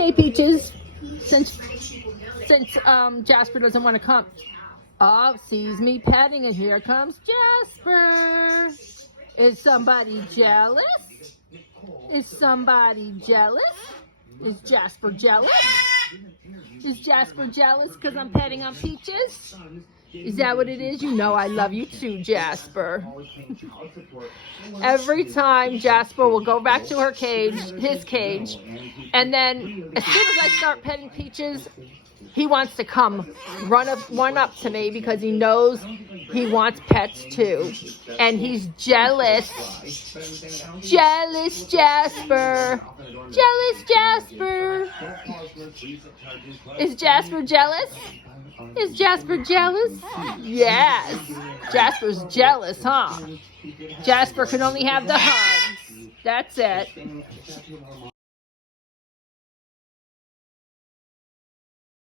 Okay, Peaches. Since Jasper doesn't want to come. Oh, sees me petting, and here comes Jasper. Is somebody jealous? Is somebody jealous? Is Jasper jealous? Is Jasper jealous because I'm petting on Peaches? Is that what it is? You know I love you too, Jasper. Every time Jasper will go back to his cage, and then as soon as I start petting Peaches, he wants to come run up to me because he knows he wants pets too. And he's jealous. Jealous Jasper. Jealous Jasper. Is Jasper jealous? Is Jasper jealous? Yes. Jasper's jealous, huh? Jasper can only have the hugs. That's it.